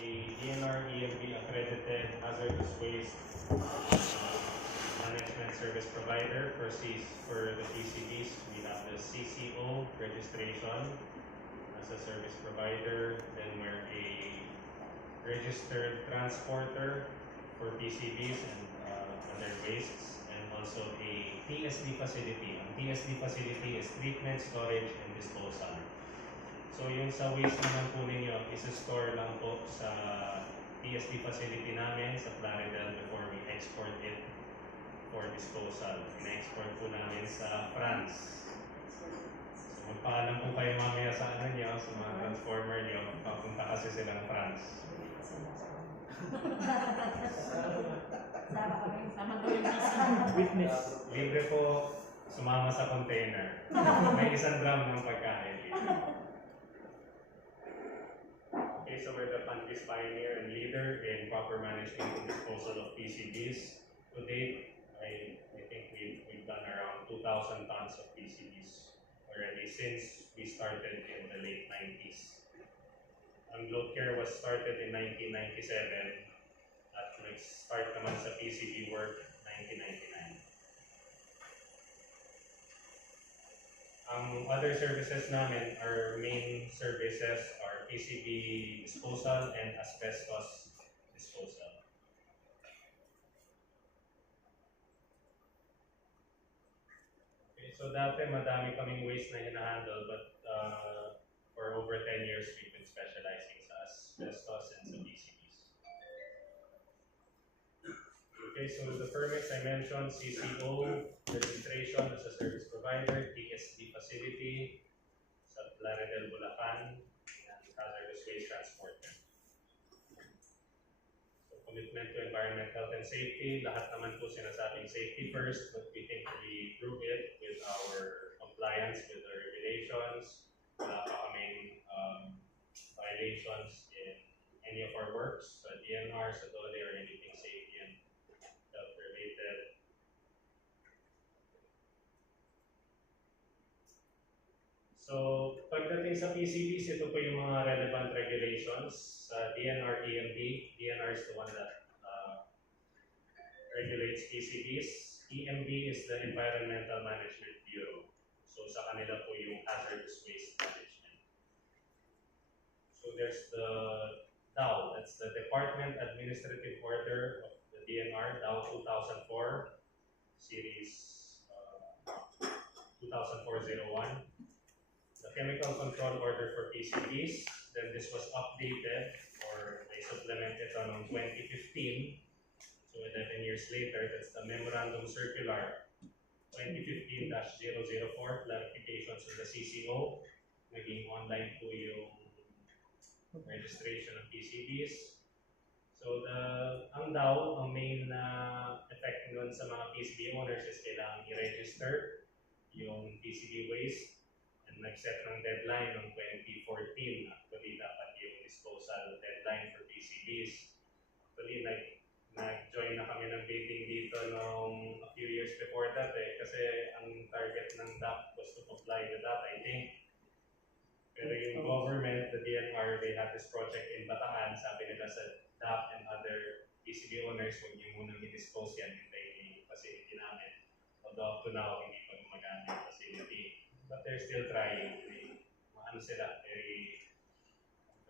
a DNR EMB accredited hazardous waste management service provider for the PCBs. We have the CCO registration as a service provider. Then we're a registered transporter for PCBs and other wastes, and also a TSD facility. Ang TSD facility is treatment, storage, and disposal. So yung sa waste naman po ninyo, isa-store lang po sa TSD facility namin sa Plaridel before we export it for disposal. Ina-export po namin sa France. So magpaalam po kayo mamaya sa ano nyo, sa mga transformer nyo, papunta kasi silang France. Witness. Libre po sumama sa container. May isang drum ng pagkain. Okay, so we're the country's pioneer and leader in proper management and disposal of PCBs. To date, I think we've done around 2,000 tons of PCBs already since we started in the late 90s. Globe Care was started in 1997 at nag-start naman sa PCB work 1999. Other services namin, our main services are PCB disposal and asbestos disposal. Okay, so dati madami kaming waste na hinahandle, but for over 10 years we've been specializing sa asbestos and sa PCBs. Okay, so the permits I mentioned, CCO, registration as a service provider, TSD facility, sa Plaridel, Bulacan, and hazardous waste transporter. So commitment to environment, health, and safety, lahat naman po sinasabing safety first, but we think we prove it with our compliance with the regulations. Wala pa kaming violations in any of our works, sa DNR, sa DOLE, or anything safety and health related. So, pagdating sa PCBs, ito po yung mga relevant regulations. DNR EMB, DNR is the one that regulates PCBs. EMB is the Environmental Management Bureau. So, sa kanila po yung hazardous waste management. So, there's the DAO, that's the Department Administrative Order of the DNR, DAO 2004, Series 2004-01. The Chemical Control Order for PCBs, then this was updated, or they supplemented on 2015. So 11 years later, that's the Memorandum Circular 2015-004, clarifications on the CCO. Naging online po yung registration of PCBs. So ang DAO, ang main effect nun sa mga PCB owners is kailangan i-register yung PCB waste, and nag-set ng deadline noong 2014. Actually, dapat yung disposal deadline for PCBs. Actually, nag-join na kami ng bidding dito noong a few years before that kasi ang target ng DAP was to comply with that, I think. Pero yung government, the DNR, they had this project in Bataan. Sabi nila sa DAP and other PCB owners, huwag niyo munang i-dispose yan in the facility namin. Although up to now, hindi pa gumagana yung facility. But they're still trying. Ano sila,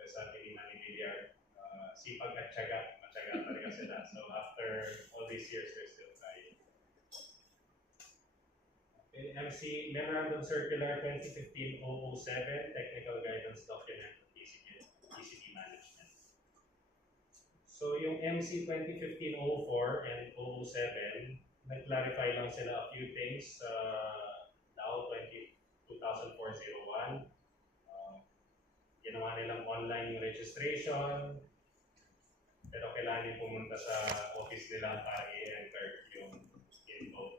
sabi ni Manny Villar, sipag at tiyaga, matyaga talaga sila. So after all these years, they're still trying. Okay, MC Memorandum Circular 2015-007, Technical Guidance Document for PCB Management. So yung MC 2015-04 and 007, nag-clarify lang sila a few things. DAO 2004-01, ginawa nilang online registration, pero kailangan pumunta sa office nila para i-enter yung info.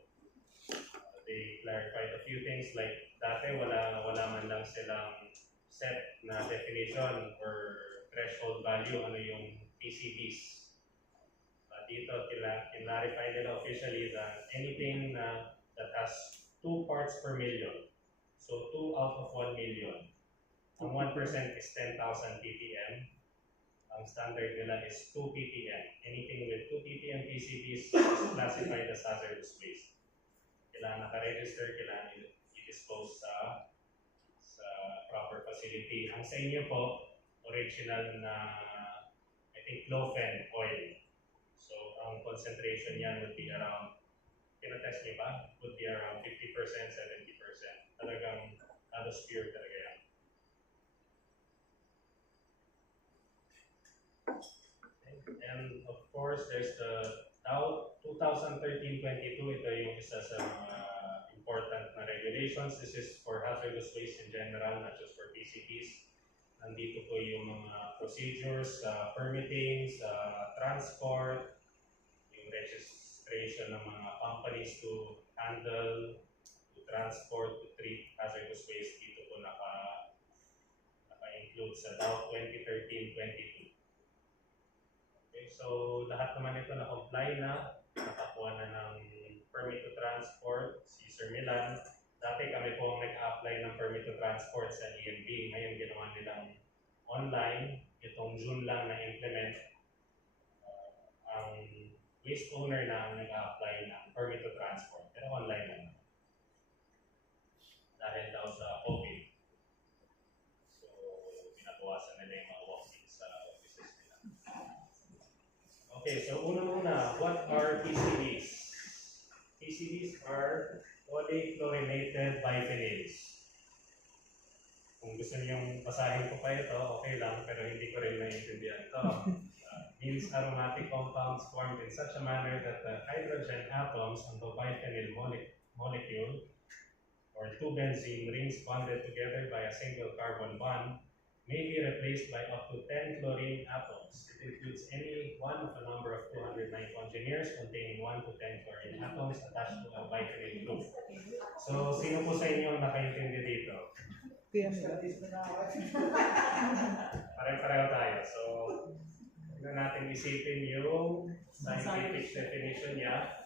They clarified a few things, like dati wala man lang silang set na definition or threshold value ano yung PCBs. Dito clarify nila officially that anything that has 2 parts per million, so 2 out of 1 million. Ang 1% is 10,000 ppm. Ang standard nila is 2 ppm. Anything with 2 ppm PCBs is classified as hazardous waste. Kailangan naka-register, kailangan i-dispose sa proper facility. Ang sa inyo po, original na, I think, low-fen oil. So, ang concentration yan would be around, pinatest niyo ba? Would be around 50%, 70%. Talagang halos pure talaga yan. And of course, there's the Dow 2013-22. Ito yung isa sa mga important na regulations. This is for hazardous waste in general, not just for PCBs. Nandito po yung mga procedures, permitting, transport, yung registration ng mga companies to handle, to transport, to treat hazardous waste. Dito po naka-include sa Dow 2013-22. Okay, so lahat naman ito na-comply na, nakakuha na ng permit to transport, si Sir Milan. Dati kami po ang nag-apply ng permit to transport sa EMB. Ngayon ginawa nilang online. Itong June lang na-implement. Ang waste owner na ang nag-apply ng permit to transport. Pero online lang. Dahil daw sa COVID. So, pinabawasan nila yung mga walk-ins sa offices nila. Okay, so una-una, what are PCBs? PCBs are polychlorinated biphenyls. Kung gusto niyong basahin ko pa ito, okay lang, pero hindi ko rin naiintindihan ito. Means aromatic compounds formed in such a manner that the hydrogen atoms on the biphenyl molecule or two benzene rings bonded together by a single carbon bond may be replaced by up to 10 chlorine atoms. It includes any one of a number of 209 congeners containing 1 to 10 chlorine atoms attached to a biphenyl group. So, sino po sa inyo ang nakaintindi dito? Pare-pareho tayo. So, tignan natin isipin yung scientific definition niya.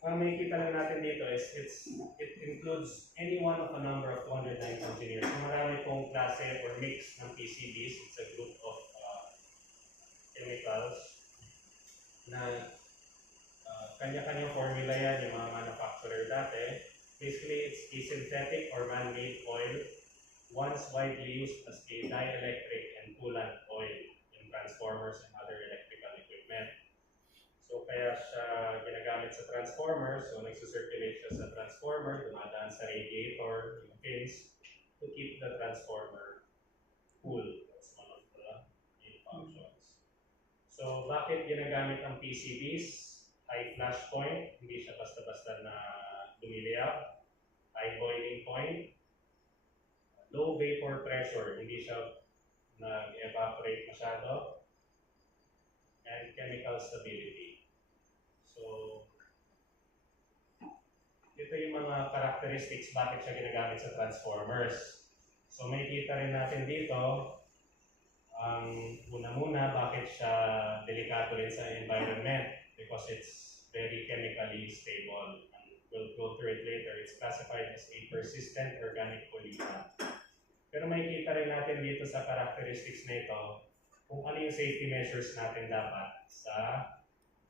Ang makikita lang natin dito is it includes any one of a number of 209 congeners. So, marami pong klase or mix ng PCBs. It's a group of chemicals na kanya-kanyang formula yan, yung mga manufacturer dati. Basically, it's a synthetic or man-made oil once widely used as a dielectric and coolant oil in transformers and other electrical equipment. So, kaya siya ginagamit sa transformer. So, nagsusirculate siya sa transformer, dumadaan sa radiator, yung pins, to keep the transformer cool. That's one of the main functions. So, bakit ginagamit ang PCBs? High flash point, hindi siya basta-basta na lumiliyab. High boiling point. Low vapor pressure, hindi siya nag-evaporate masyado. And chemical stability. So, ito yung mga characteristics bakit siya ginagamit sa transformers. So, may kita rin natin dito, ang una-muna, bakit siya delikado rin sa environment because it's very chemically stable. And we'll go through it later. It's classified as a persistent organic pollutant. Pero may kita rin natin dito sa characteristics nito kung ano yung safety measures natin dapat sa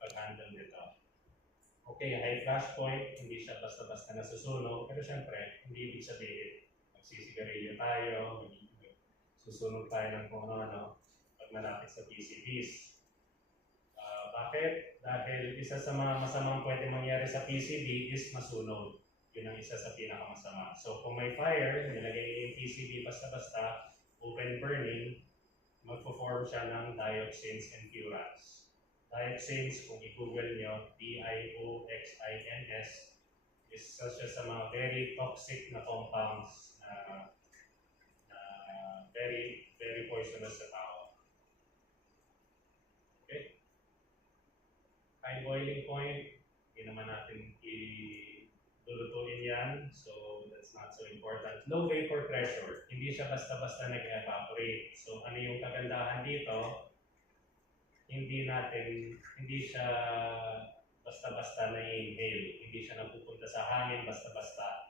pag-handle nito. Okay, high flash point, hindi siya basta-basta nasusunog, pero syempre, hindi ibig sabihin, magsisigarilyo tayo, susunog tayo ng kung ano-ano pag malapit sa PCBs. Bakit? Dahil isa sa mga masamang pwede mangyari sa PCB is masunog. Yun ang isa sa pinakamasama. So kung may fire, nilagay niyo yung PCB basta-basta, open burning, magpo-form siya ng dioxins and furans. Dioxins, kung i-google nyo, DIOXINS, is such as sa mga very toxic na compounds na very, very poisonous sa tao. Okay? High boiling point, hindi naman natin ilulutuin yan, so that's not so important. Low vapor pressure, hindi siya basta-basta nag-evaporate. So ano yung kagandahan dito? Hindi siya basta-basta na-inhale, hindi siya napupunta sa hangin basta-basta.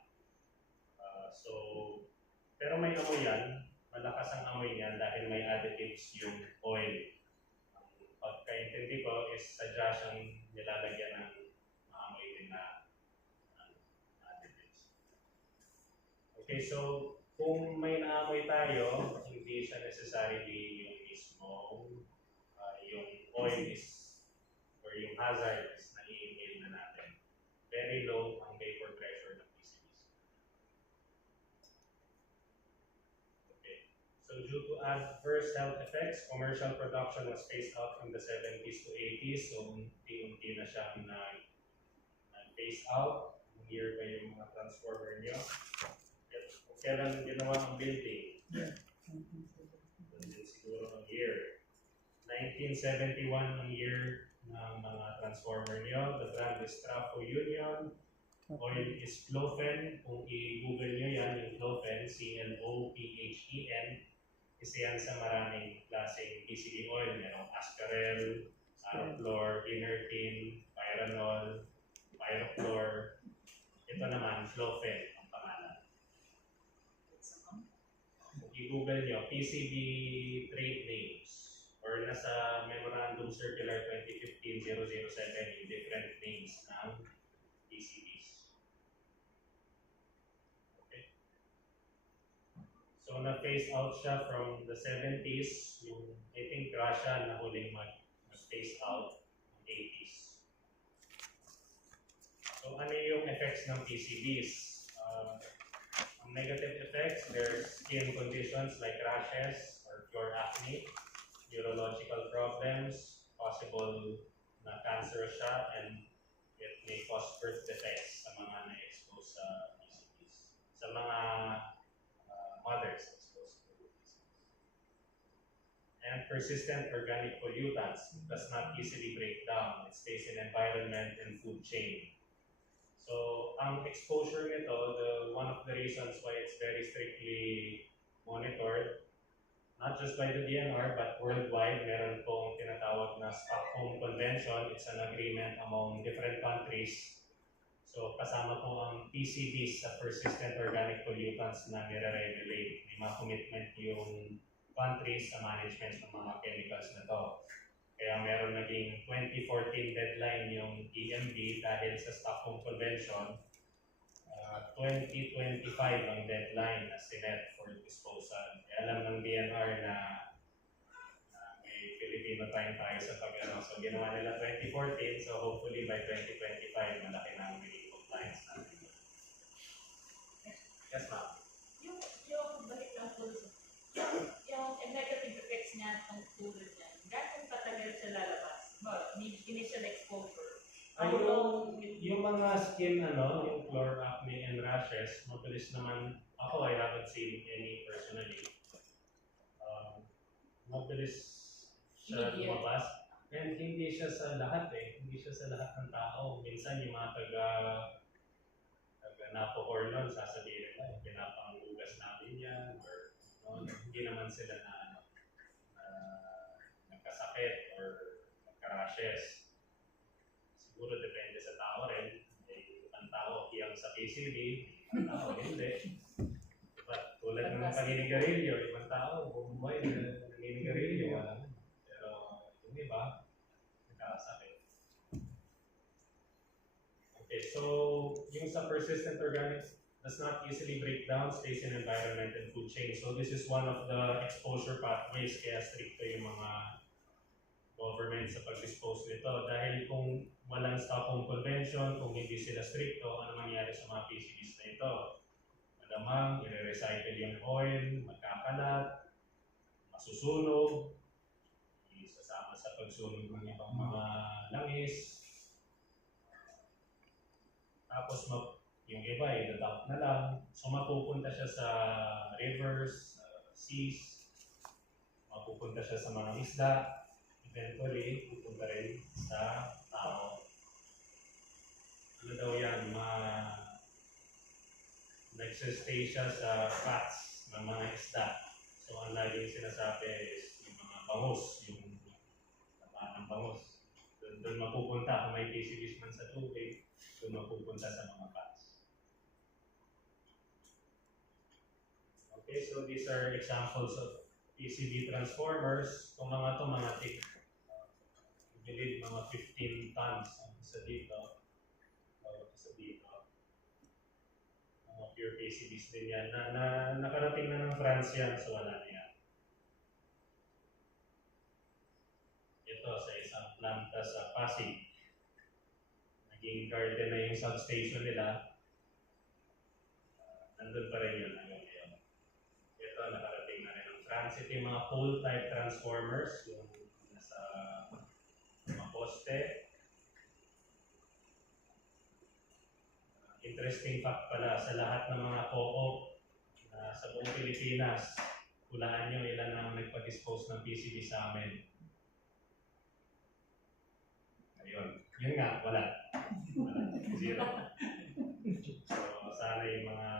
Pero may amoy yan, malakas ang amoy niyan dahil may additives yung oil. Okay, so kung may naamoy tayo, hindi siya necessarily yung mismo, yung oil is, or yung hazard is nai-inhale na natin. Very low ang vapor pressure ng PCBs. Okay, so due to adverse health effects, commercial production was phased out from the 70s to 80s, so unti-unti na siyang nag-phase out. Ang year ba yung mga transformer niyo? Kailan ginawa ang building? Siguro ang year. 1971 ang year ng mga transformer niyo. The brand is Trafo Union. Oil is Clofen. Kung i-google nyo yan, yung Clofen, C-L-O-P-H-E-N, isa yan sa maraming klaseng PCB oil. Merong Ascarel, Arochlor, Inertin, Pyranol, Pyrochlor. Ito naman, Clofen ang pangalan. I-google nyo, PCB trade names, or nasa Memorandum Circular 2015-007 yung different names ng PCBs. Okay. So, na-phase out siya from the 70s, yung, I think, Russia na huling mag-phase out ng 80s. So, ano yung effects ng PCBs? Negative effects, there's skin conditions like rashes or pure acne, neurological problems, possible na cancerous siya, and it may cause birth defects sa mga na-expose sa PCBs, sa mga mothers exposed to PCBs. And persistent organic pollutants does not easily break down. It stays in environment and food chain. So, ang exposure nito, one of the reasons why it's very strictly monitored, not just by the DNR, but worldwide, meron pong tinatawag na Stockholm Convention. It's an agreement among different countries. So, kasama po ang PCBs sa persistent organic pollutants na nire-regulate. May mga commitment yung countries sa management ng mga chemicals na to. Kaya meron naging 2014 deadline yung EMB dahil sa Stockholm Convention. 2025 ang deadline na sinet for disposal. Kaya alam ng DNR na may Filipino time tayo sa pag-ano. So ginawa nila 2014, so hopefully by 2025 malaki na ang magiging compliance natin. Yes, ma'am. Yung balik lang po, yung negative effects niya itong tulad niya, gano'ng katagal siya lalabas? Initial exposure. Yung mga skin, yung floor acne and rashes, mabilis naman, I haven't seen any personally. Mabilis siya lumabas. And hindi siya sa lahat hindi siya sa lahat ng tao. Minsan yung mga taga-napo-or nun, sasabihin nila, pinapanghugas namin yan, or hindi naman sila na nagkasakit or nagka-rashes. Siguro depende sa tao rin. May ibang tao hiyang sa PCB, ibang tao hindi. Diba? Tulad ng paninigarilyo, ibang tao bumuhay na naninigarilyo. Pero yung iba, nagkasakit. Okay, so yung sa persistent organic does not easily break down, stays in environment and food chain. So this is one of the exposure pathways, kaya stricto yung mga government sa pag-dispose nito. Dahil kung walang Stockholm Convention, kung hindi sila stricto, ano mangyari sa mga PCBs na ito? Malamang, i-recycle yung oil, magkakalat, masusunog, isasama sa pagsunog ng ibang mga langis. Tapos yung iba, i-dump na lang. So mapupunta siya sa rivers, seas, mapupunta siya sa mga isda, eventually, pupunta rin sa tao. Ano daw yan? Nagsistay siya sa fats ng mga isda. So, ang laging sinasabi is yung mga bangus, yung taba ng bangus. Doon mapupunta, kung may PCBs man sa tubig, doon mapupunta sa mga fats. Okay, so these are examples of PCB transformers. Kung mga I believe mga 15 tons ang isa dito. Mga pure PCBs din yan. Nakarating na ng France yan, so wala na yan. Ito sa isang planta sa Pasig. Naging garden na yung substation nila. Nandun pa rin yun hanggang ngayon. Ito, nakarating na rin ng France. Ito yung mga pole type transformers, yung nasa mga poste. Interesting fact pala, sa lahat ng mga co-op sa buong Pilipinas, hulaan nyo ilan ang nagpa-dispose ng PCB sa amin. Ayun. Yun nga, wala. Zero. So, sana yung mga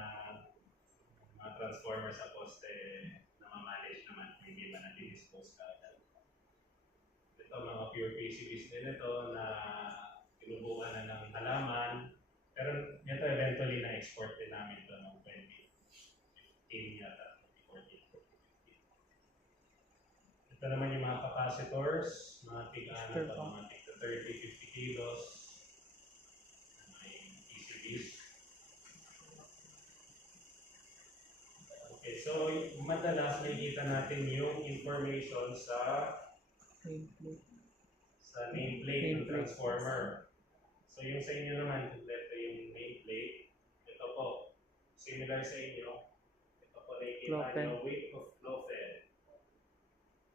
transformers sa poste na ma-manage naman kung hindi man nati-dispose ka agad. Ito, mga pure PCBs din ito na tinubukan na ng halaman. Pero ito eventually na-export din namin ito noong 2015 yata, 2014, 2015. Ito naman yung mga capacitors, mga tig-ano ito, mga tig-30-50 kilos, may PCBs. Okay, so madalas nakikita natin yung information sa nameplate ng transformer. So yung sa inyo naman, kompleto yung nameplate. Ito po, similar sa inyo. Ito po nakikita nyo, weight of flow fed.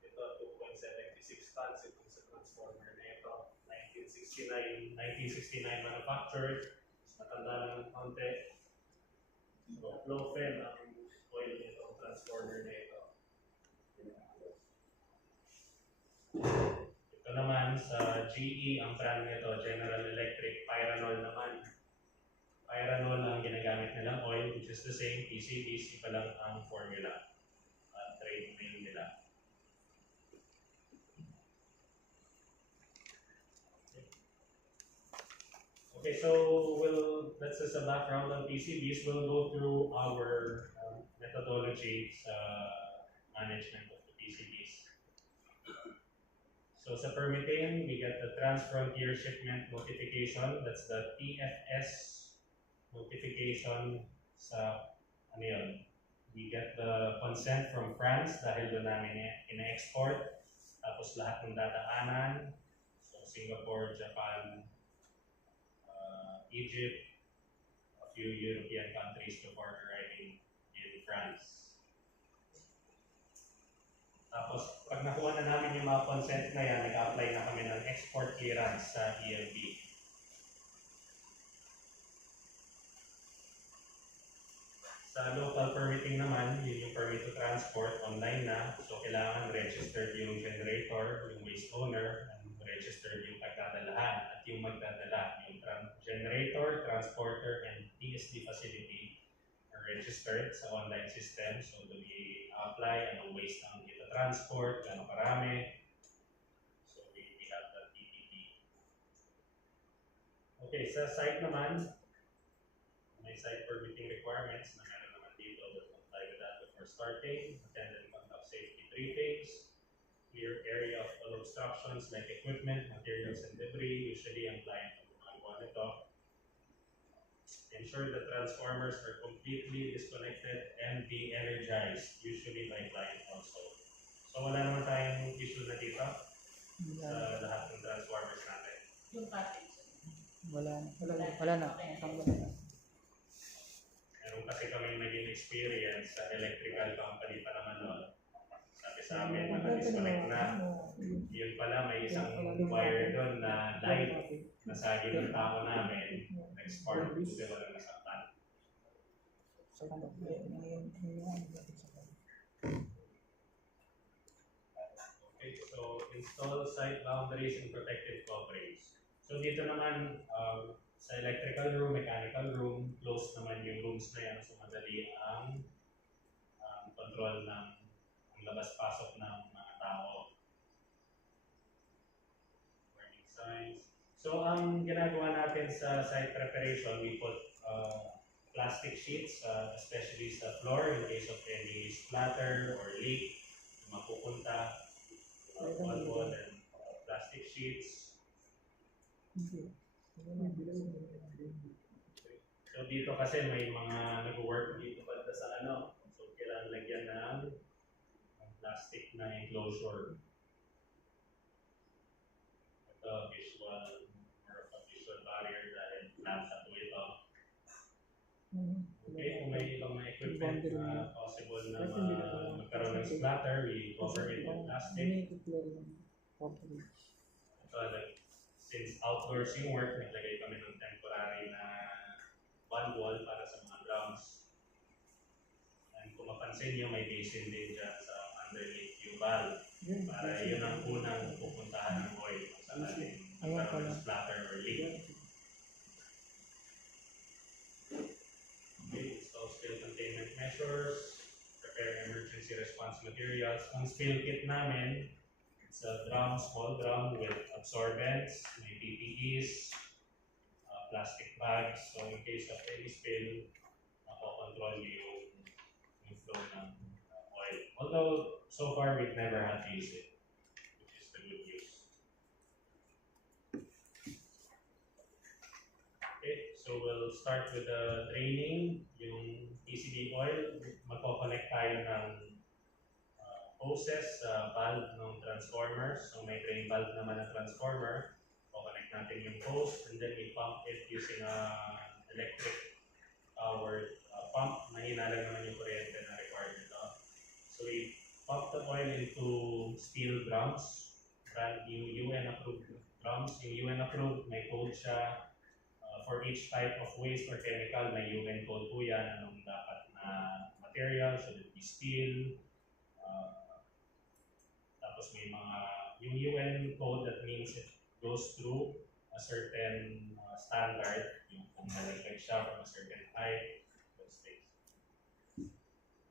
Ito, 2.76 tons itong sa transformer na ito. 1969 manufactured. Matanda lang ng konti. So flow fed ang oil nitong transformer na ito. Ito naman sa GE, ang brand nito, General Electric, Pyranol naman. Pyranol ang ginagamit nilang oil, which is the same, PCBs, iba lang ang formula, trade name nila. Okay, so that's just a background on PCBs. We'll go through our methodology sa management of the PCBs. So sa permitting, we get the Trans-Frontier Shipment Notification. That's the TFS notification sa ano yun. We get the consent from France dahil doon namin ina-export. Tapos lahat ng dadaanan. So Singapore, Japan, Egypt, a few European countries before arriving in France. Tapos, pag nakuha na namin yung mga consent na yan, nag-apply na kami ng export clearance sa ELB. Sa local permitting naman, yun yung permit to transport, online na. So, kailangan registered yung generator, yung waste owner, and registered yung pagdadalahan at yung magdadala. Yung generator, transporter, and TSD facility are registered sa online system. So, doon i-apply anong waste ang transport, gano'ng karami. So, we have the TTP. Okay, sa site naman, may site permitting requirements na meron naman dito. We'll comply with that before starting. Attend and conduct safety briefings. Clear area of all obstructions like equipment, materials, and debris. Usually, ang client ang gumagawa nito. Ensure the transformers are completely disconnected and de-energized, usually by client also. So wala naman tayong issue na dito sa lahat ng transformers natin. Yung package. Wala na. Meron kasi kami naging experience sa electrical company pa naman noon. Sabi sa amin, naka-disconnect na. Yun pala, may isang wire doon na light na sagi ng tao namin. Nag-spark, kasi walang nasaktan. Okay, so install site boundaries and protective coverage. So dito naman, sa electrical room, mechanical room, close naman yung rooms na yan. So madali ang control ng labas-pasok ng mga tao. Warning signs. So ang ginagawa natin sa site preparation, we put plastic sheets, especially sa floor in case of any splatter or leak, mapupunta. Wall and plastic sheets. So dito kasi may mga nag-work dito pa sa ano. So kailangan lagyan ng plastic na enclosure. Ito, visual, more of a visual barrier dahil planta po ito. Okay, kung may ibang mga equipment na possible na magkaroon ng splatter, we cover it with plastic. Ito, since outdoors yung work, naglagay kami ng temporary na band wall para sa mga drums. And kung mapansin nyo, may basin din dyan sa underneath yung valve. Para yun ang unang pupuntahan ng oil kung saan magkaroon ng splatter or leak. Okay, install spill containment measures, prepare emergency response materials. Ang spill kit namin, it's a drum, small drum with absorbents, may PPEs, plastic bags. So in case of any spill, makokontrol yung flow ng oil. Although so far we've never had to use it, which is the good news. Okay, so we'll start with the draining. Yung PCB oil, magko-connect tayo ng hoses sa valve ng transformer. So may drain valve naman ng transformer. Connect natin yung hose and then we pump it using a electric powered pump. Mahina lang naman yung kuryente na required nito. So we pump the oil into steel drums. Brand new UN approved drums. Yung UN approved, may code siya. For each type of waste or chemical, may UN code po yan. Anong dapat na material, should it be steel? Tapos may mga, yung UN code, that means it goes through a certain standard, yung kung nalaglag siya from a certain height, those things.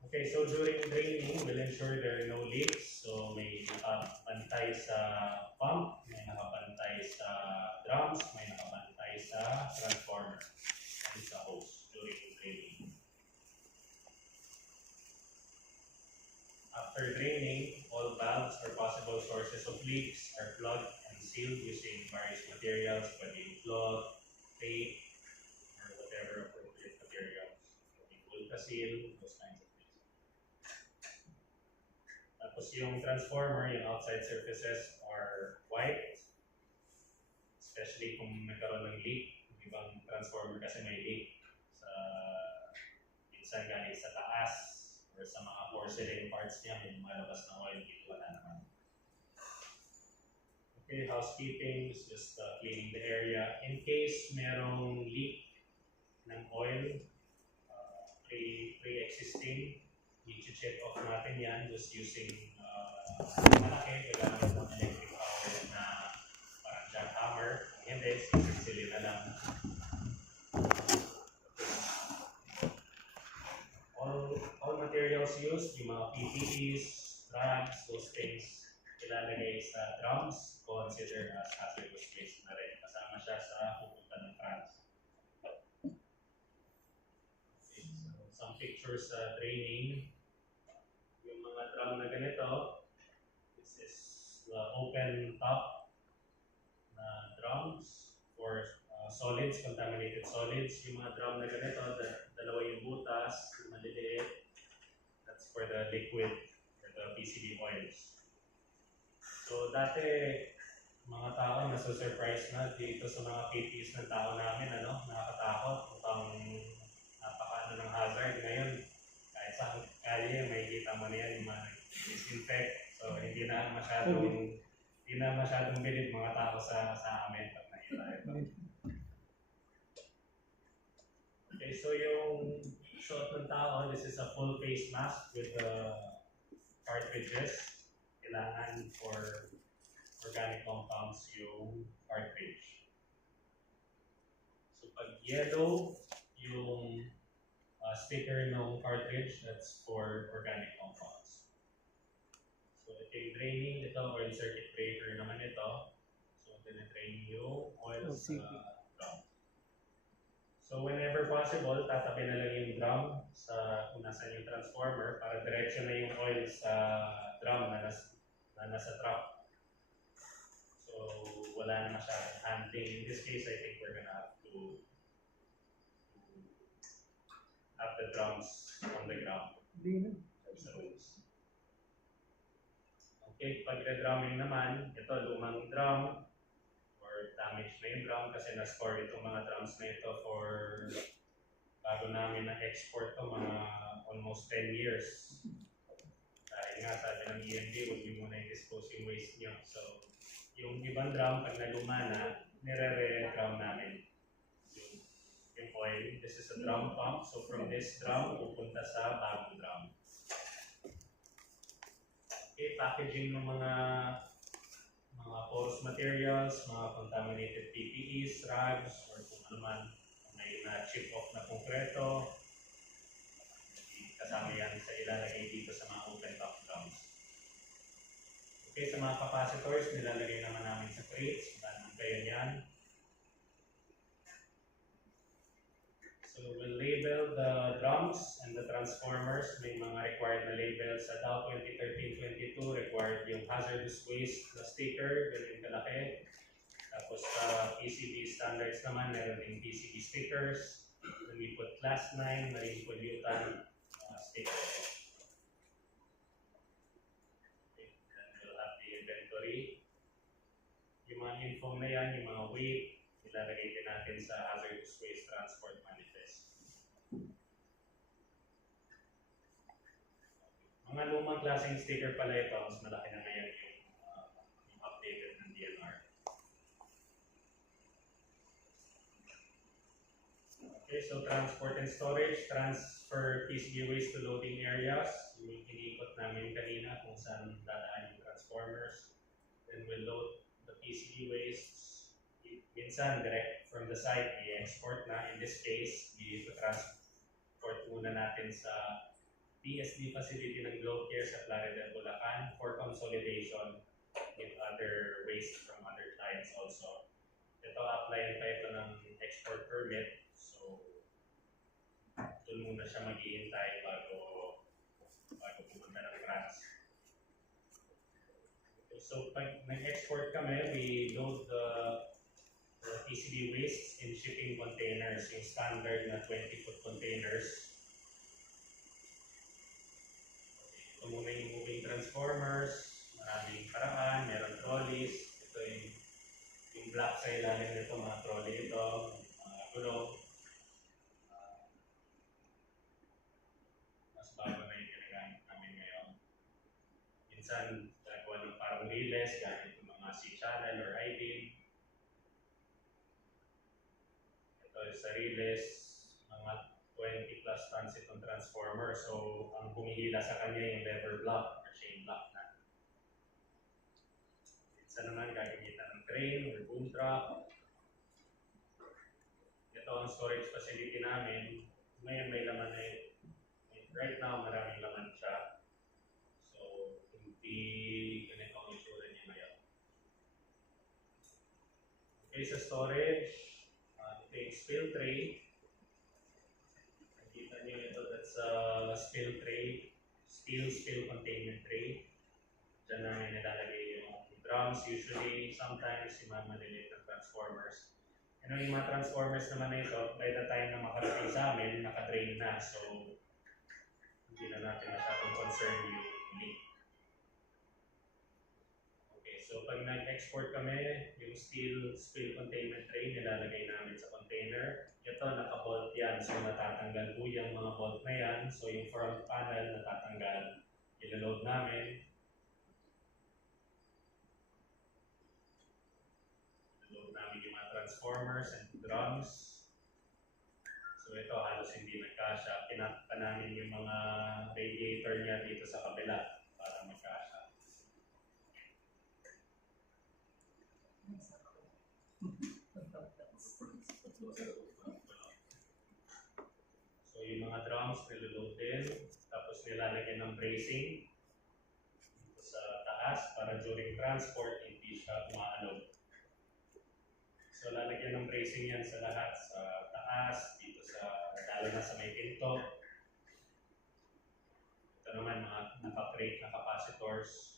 Okay, so during draining, we'll ensure there are no leaks. So may nakabantay sa pump, may nakabantay sa drums, may nakabantay sa transformer, and sa hose during draining. After draining, all valves or possible sources of leaks are plugged and sealed using various materials, pwedeng cloth, tape, or whatever appropriate materials. Pwedeng Ultra seal, those kinds of things. Tapos yung transformer, yung outside surfaces are white, especially kung nagkaroon ng leak. Yung ibang transformer kasi may leak sa minsan galing sa taas or sa mga porcelain parts niya, may malabas na oil, dito wala naman. Okay, housekeeping is just cleaning the area. In case merong leak ng oil, pre-existing, i-check off natin yan just using malaki, gagamit ng electric power na parang jackhammer. Kung hindi, sisilin na lang. All materials used, yung mga PPEs, rags, those things, ilalagay sa drums, considered as hazardous waste na rin. Kasama siya sa pupunta ng trans. Okay, so some pictures sa draining. Yung mga drum na ganito, this is the open top na drums for solids, contaminated solids. Yung mga drum na ganito, dalawa yung butas, yung maliliit. That's for the liquid, for the PCB oils. So dati, mga tao nasusurprise na dito sa mga PPs ng tao namin, nakakatakot, mukhang napaka ng hazard. Ngayon, kahit sa kalye, may kita mo na yan, yung mga disinfect. So hindi na masyadong bilib mga tao sa amin pag nakita ito. Okay, so yung suot ng tao, this is a full face mask with cartridges. Kailangan for organic compounds yung cartridge. So pag yellow, yung sticker ng cartridge, that's for organic compounds. So ito yung draining, ito oil circuit breaker naman ito. So dine-drain yung oil sa drum. So whenever possible, tatabi na lang yung drum sa kung nasan yung transformer para diretso na yung oil sa drum na nasa truck. So wala na masyadong handling. In this case, I think we're gonna have to the drums on the ground. Sa rooms. Okay, pag drumming naman, ito lumang drum or damage na yung drum kasi na-store itong mga drums na ito for bago namin na-export to mga almost 10 years. Dahil nga sabi ng EMD, huwag niyo muna i-dispose yung waste niyo. So, yung ibang drum, pag naluma na, nire-re-drum namin. Yung oil, this is a drum pump. So, from this drum, pupunta sa bagong drum. Okay, packaging ng mga porous materials, mga contaminated PPEs, rags, or kung ano man, may na-chip off na konkreto. Kasama yan sa ilalagay dito sa mga open top drums. Okay, sa mga capacitors, nilalagay naman namin sa crates. Ganun kayo yan. So we'll label the drums and the transformers. May mga required na labels. Sa DAO 2013-22, required yung hazardous waste na sticker, ganun kalaki. Tapos sa PCB standards naman, meron din PCB stickers. Then we put class 9, marine pollutant sticker. Okay. Then we'll have the inventory. Yung mga info na yan, yung mga weight, ilalagay din natin sa hazardous waste transport manifest. Mga lumang klaseng sticker pala ito, mas malaki na ngayon yung updated ng DNR. Okay, so transport and storage, transfer PCB waste to loading areas. Yung iniikot namin kanina kung saan dadaan yung transformers. Then we'll load the PCB wastes. Minsan, direct from the site, i-export na. In this case, we transport muna natin sa PSD facility ng Globecare sa Plaridel, Bulacan for consolidation with other waste from other clients also. Ito, applyan pa ito ng export permit. So, doon muna siya maghihintay bago pumunta ng France. Okay, so, pag nag-export kami, we load the PCB wastes in shipping containers, yung standard na 20-foot containers. Ito muna yung moving transformers, maraming paraan, meron trolleys. Ito yung black sa ilalim nito, mga trolley ito, mga gulong. Mas bago na yung ginagamit namin ngayon. Minsan, gagawa ng parang relays, gamit yung mga C-channel or I-beam. Ito sa relays, mga 20 plus tons itong transformer. So, ang humihila sa kanya yung lever block or chain block na. Minsan naman gagamitan ng crane or boom truck. Ito ang storage facility namin. Ngayon may laman na yun. Right now, maraming laman siya. So, hindi ganito ang itsura niya ngayon. Okay, sa storage, ito yung spill tray. Nakita nyo ito, that's a spill tray, spill containment tray. Diyan namin nilalagay yung drums, usually, sometimes yung mga maliliit na transformers. And yung mga transformers naman na ito, by the time na makarating sa amin, nakadrain na. So, hindi na natin masyadong concern yung leak. Okay, so pag nag-export kami, yung steel spill containment tray, nilalagay namin sa container. Ito, naka-bolt yan. So, natatanggal po yung mga bolt na yan. So, yung front panel natatanggal. Ilaload namin. Ilaload namin yung mga transformers and drums. So, ito, halos hindi nagkasya. Pinakita namin yung mga radiator niya dito sa kabila para magkasya. So, yung mga drums, niloload din. Tapos, nilalagyan ng bracing dito sa taas para during transport, hindi siya umaalog. So, lalagyan ng bracing yan sa lahat. Sa taas, dito sa, lalo na sa may pinto. Ito naman, mga naka-crate na capacitors.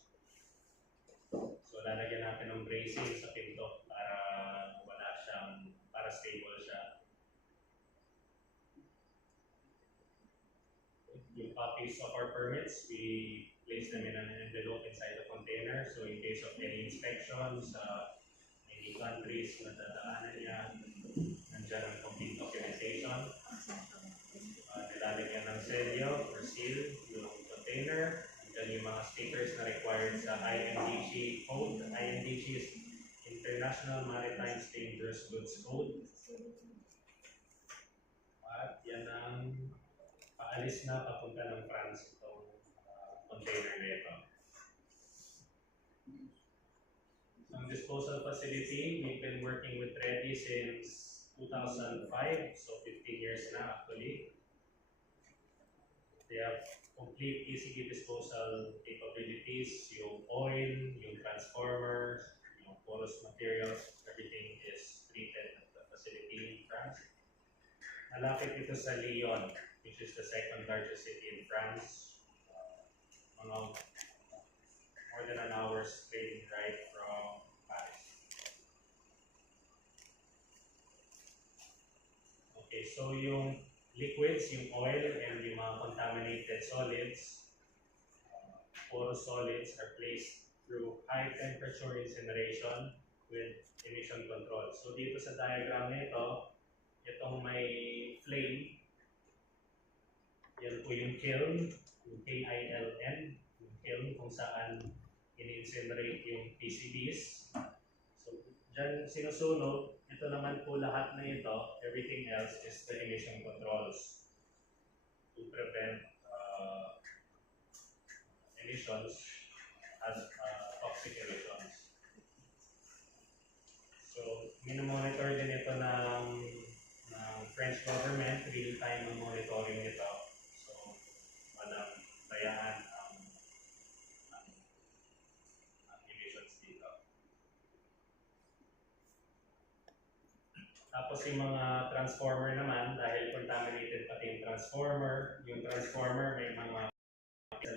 So, lalagyan natin ng bracing sa pinto para wala siyang, para stable siya. yung copies of our permits, we place them in an envelope inside the container. So in case of any inspections, any countries na dadaanan niya, nandiyan ang complete documentation. Nilalagyan ng selyo or seal yung container. Nandiyan yung mga stickers na required sa IMDG code. IMDG is International Maritime Dangerous Goods Code. At yan ang paalis na papunta ng France itong container na ito. Ang disposal facility, we've been working with Ready since 2005, so 15 years na actually. They have complete PCB disposal capabilities, yung oil, yung transformers, yung porous materials, everything is treated at the facility in France. Malapit ito sa Lyon, which is the second largest city in France. Mga more than an hour's train ride from Paris. Okay, so yung liquids, yung oil, and yung mga contaminated solids, porous solids are placed through high temperature incineration with emission control. So dito sa diagram na ito, itong may flame, yan po yung kiln, yung KILN, yung kiln kung saan in-incinerate yung PCBs. So dyan sinusunog, ito naman po lahat na ito, everything else is the emission controls to prevent emissions as toxic emissions. So minomonitor din ito ng French government, real-time monitoring nito. So, walang bayaan ang emissions dito. Tapos yung mga transformer naman, dahil contaminated pati yung transformer may mga